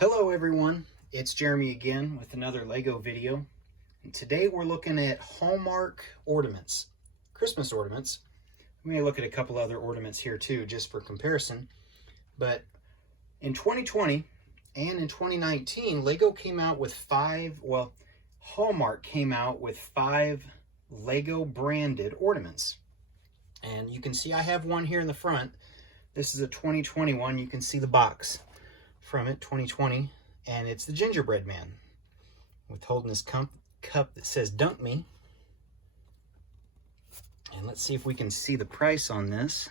Hello everyone, it's Jeremy again with another Lego video. And today we're looking at Hallmark ornaments, Christmas ornaments. We may look at a couple other ornaments here too, just for comparison. But in 2020 and in 2019, Lego came out with Hallmark came out with 5 Lego branded ornaments. And you can see I have one here in the front. This is a 2021. You can see the box from it, 2020, and it's the gingerbread man with holding his cup that says "Dunk Me." And let's see if we can see the price on this.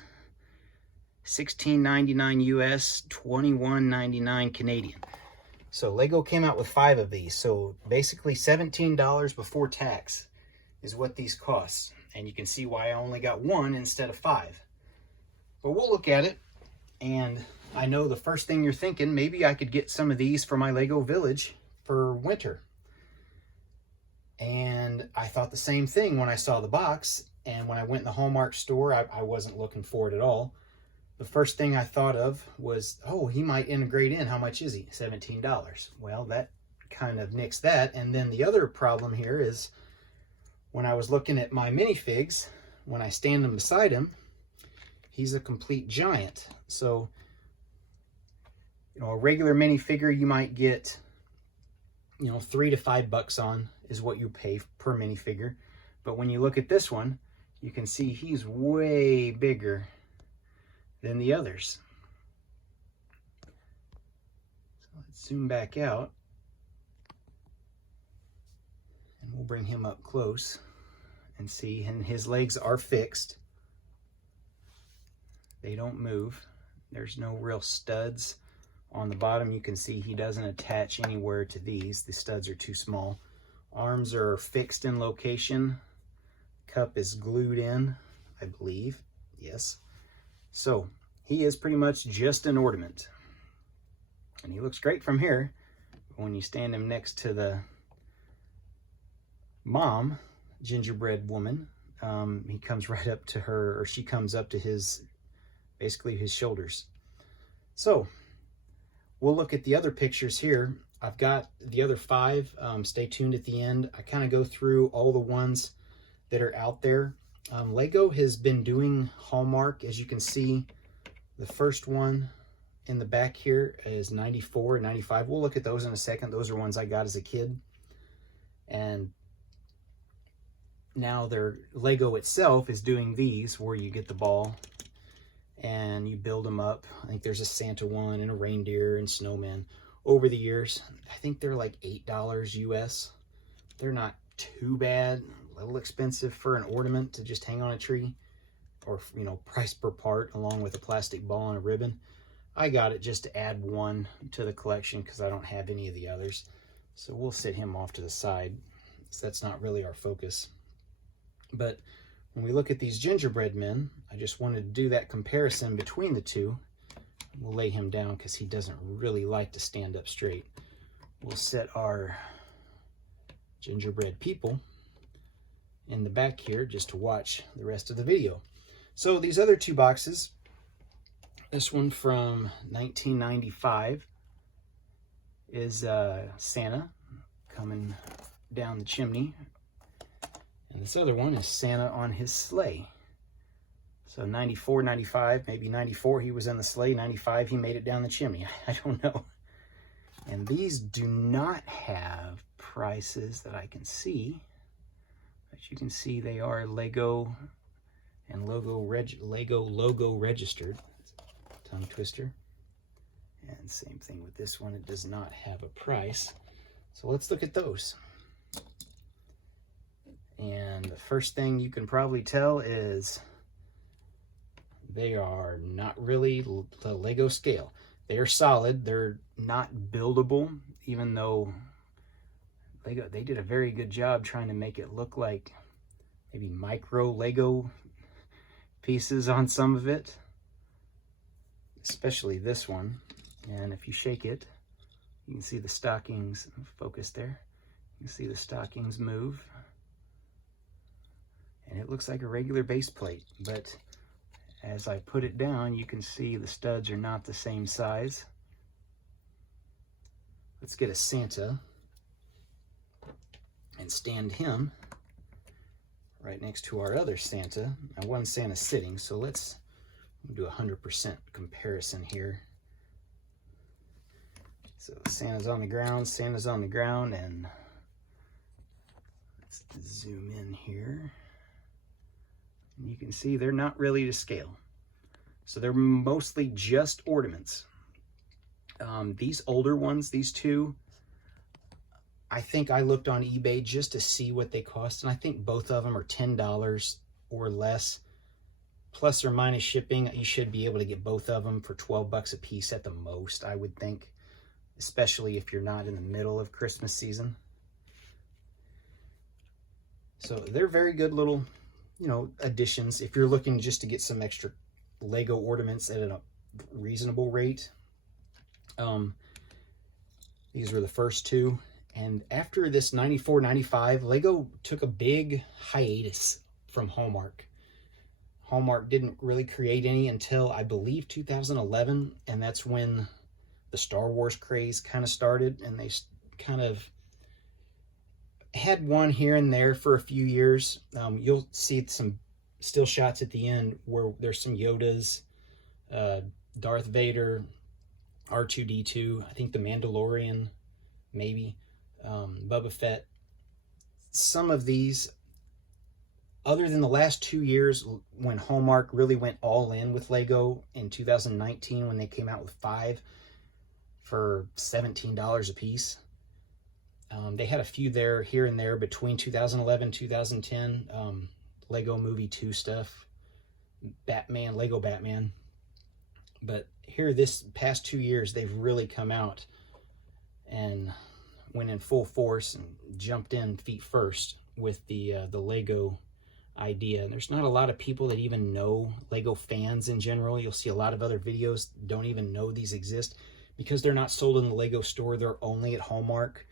$16.99 US, $21.99 Canadian. So Lego came out with 5 of these, so basically $17 before tax is what these cost. And you can see why I only got 1 instead of 5. But we'll look at it, and I know the first thing you're thinking, maybe I could get some of these for my Lego village for winter. And I thought the same thing when I saw the box, and when I went in the Hallmark store, I wasn't looking for it at all. The first thing I thought of was, oh, he might integrate in. How much is he? $17. Well, that kind of nixed that. And then the other problem here is when I was looking at my minifigs, when I stand them beside him, he's a complete giant. So, you know, a regular minifigure you might get, you know, $3 to $5 on is what you pay per minifigure. But when you look at this one, you can see he's way bigger than the others. So let's zoom back out, and we'll bring him up close and see. And his legs are fixed. They don't move. There's no real studs. On the bottom, you can see he doesn't attach anywhere to these. The studs are too small. Arms are fixed in location. Cup is glued in, I believe. Yes. So he is pretty much just an ornament. And he looks great from here. But when you stand him next to the mom, gingerbread woman, he comes right up to her, or she comes up to his, basically his shoulders. So we'll look at the other pictures here. I've got the other 5. Stay tuned at the end. I kind of go through all the ones that are out there. Lego has been doing Hallmark. As you can see, the first one in the back here is 94 and 95. We'll look at those in a second. Those are ones I got as a kid. And now Lego itself is doing these where you get the ball and you build them up. I think there's a Santa one and a reindeer and snowman. Over the years, I think they're like $8 US. They're not too bad. A little expensive for an ornament to just hang on a tree, or, you know, price per part along with a plastic ball and a ribbon. I got it just to add one to the collection because I don't have any of the others. So we'll set him off to the side. So that's not really our focus. But when we look at these gingerbread men, I just wanted to do that comparison between the two. We'll lay him down because he doesn't really like to stand up straight. We'll set our gingerbread people in the back here just to watch the rest of the video. So these other 2 boxes, this one from 1995 is Santa coming down the chimney. And this other one is Santa on his sleigh. So 94, 95, maybe 94 he was in the sleigh, 95 he made it down the chimney. I don't know. And these do not have prices that I can see. But you can see they are Lego and Lego logo registered. Tongue twister. And same thing with this one. It does not have a price. So let's look at those. And the first thing you can probably tell is they are not really the Lego scale. They are solid. They're not buildable, even though they did a very good job trying to make it look like maybe micro Lego pieces on some of it, especially this one. And if you shake it, you can see the stockings focus there. You can see the stockings move. And it looks like a regular base plate, but as I put it down, you can see the studs are not the same size. let's get a Santa and stand him right next to our other Santa. Now, one Santa's sitting, so let's do a 100% comparison here. So Santa's on the ground, and let's zoom in here. And you can see they're not really to scale. So they're mostly just ornaments. These older ones, these two, I think I looked on eBay just to see what they cost, and I think both of them are $10 or less. Plus or minus shipping, you should be able to get both of them for 12 bucks a piece at the most, I would think, especially if you're not in the middle of Christmas season. So they're very good little, you know, additions if you're looking just to get some extra Lego ornaments at a reasonable rate. These were the first two. And after this 94, 95, Lego took a big hiatus from Hallmark. Hallmark didn't really create any until, I believe, 2011. And that's when the Star Wars craze kind of started. And they kind of had one here and there for a few years. You'll see some still shots at the end where there's some Yodas, Darth Vader, R2-D2, I think the Mandalorian, maybe, Boba Fett. Some of these, other than the last 2 years when Hallmark really went all in with Lego in 2019 when they came out with 5 for $17 a piece. They had a few there, here and there between 2011 2010. Lego Movie 2 stuff, Batman, Lego Batman. But here, this past 2 years, they've really come out and went in full force and jumped in feet first with the Lego idea. And there's not a lot of people that even know, Lego fans in general. You'll see a lot of other videos don't even know these exist because they're not sold in the Lego store. They're only at Hallmark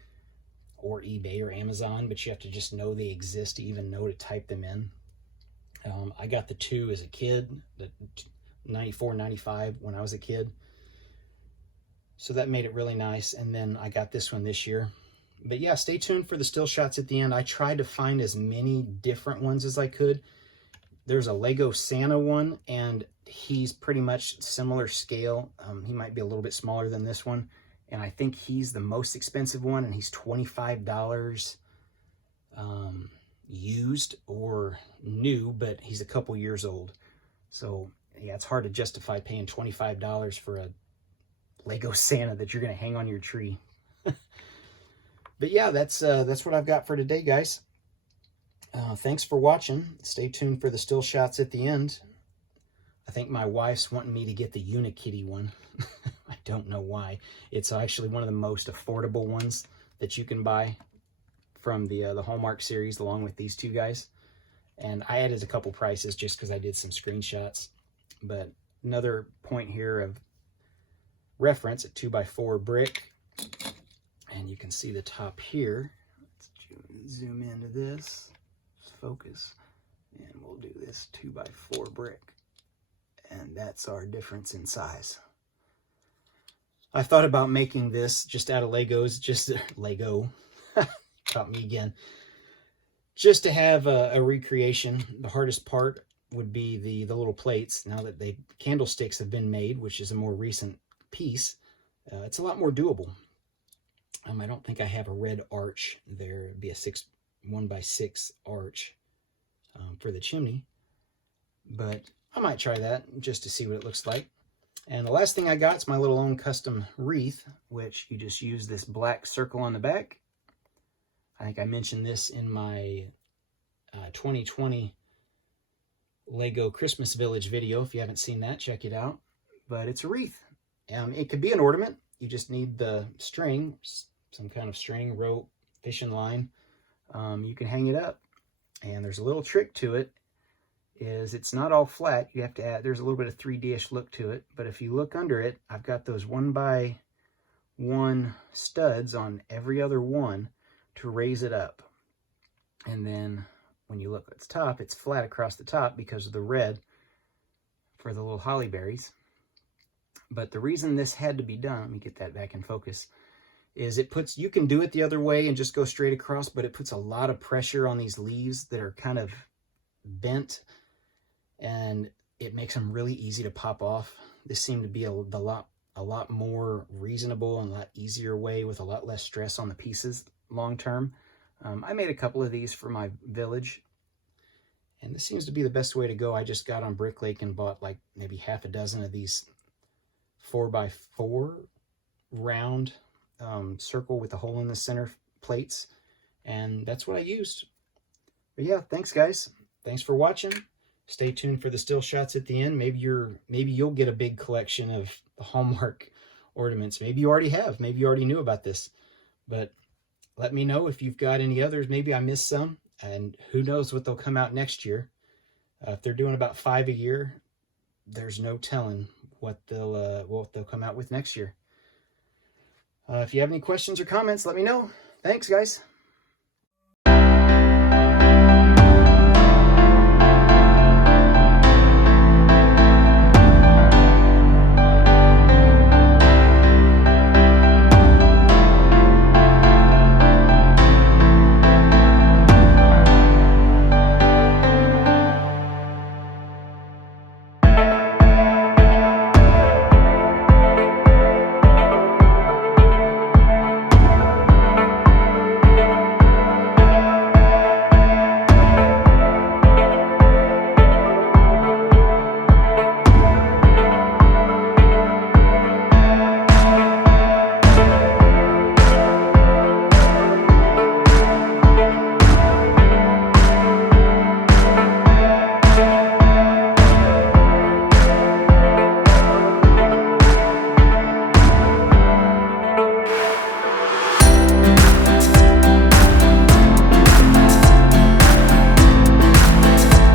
or eBay or Amazon, but you have to just know they exist to even know to type them in. I got the two as a kid, the 94, 95 when I was a kid. So that made it really nice. And then I got this one this year. But yeah, stay tuned for the still shots at the end. I tried to find as many different ones as I could. There's a Lego Santa one, and he's pretty much similar scale. He might be a little bit smaller than this one. And I think he's the most expensive one, and he's $25 used or new, but he's a couple years old. So yeah, it's hard to justify paying $25 for a Lego Santa that you're going to hang on your tree. But yeah, that's what I've got for today, guys. Thanks for watching. Stay tuned for the still shots at the end. I think my wife's wanting me to get the Unikitty one. I don't know why. It's actually one of the most affordable ones that you can buy from the Hallmark series, along with these two guys. And I added a couple prices just because I did some screenshots. But another point here of reference, a 2x4 brick. And you can see the top here. Let's zoom into this. Focus. And we'll do this 2x4 brick. And that's our difference in size. I thought about making this just out of Legos, just Lego. Caught me again. Just to have a recreation. The hardest part would be the little plates. Now that the candlesticks have been made, which is a more recent piece, it's a lot more doable. I don't think I have a red arch there. It'd be a 1x6 arch for the chimney. But I might try that just to see what it looks like. And the last thing I got is my little own custom wreath, which you just use this black circle on the back. I think I mentioned this in my 2020 Lego Christmas Village video. If you haven't seen that, check it out. But it's a wreath. It could be an ornament. You just need the string, some kind of string, rope, fishing line. You can hang it up. And there's a little trick to it. Is it's not all flat. You have to add, there's a little bit of 3D-ish look to it. But if you look under it, I've got those 1x1 studs on every other one to raise it up. And then when you look at the top, it's flat across the top because of the red for the little holly berries. But the reason this had to be done, let me get that back in focus, is it puts, you can do it the other way and just go straight across, but it puts a lot of pressure on these leaves that are kind of bent, and it makes them really easy to pop off. This seemed to be a lot more reasonable and a lot easier way with a lot less stress on the pieces long term. I made a couple of these for my village, and this seems to be the best way to go. I just got on Brick Lake and bought like maybe half a dozen of these 4x4 round circle with a hole in the center plates, and that's what I used. But yeah, thanks guys. Thanks for watching. Stay tuned for the still shots at the end. Maybe you'll get a big collection of the Hallmark ornaments. Maybe you already have. Maybe you already knew about this. But let me know if you've got any others. Maybe I missed some, and who knows what they'll come out next year. If they're doing about 5 a year, there's no telling what they'll come out with next year. If you have any questions or comments, let me know. Thanks, guys.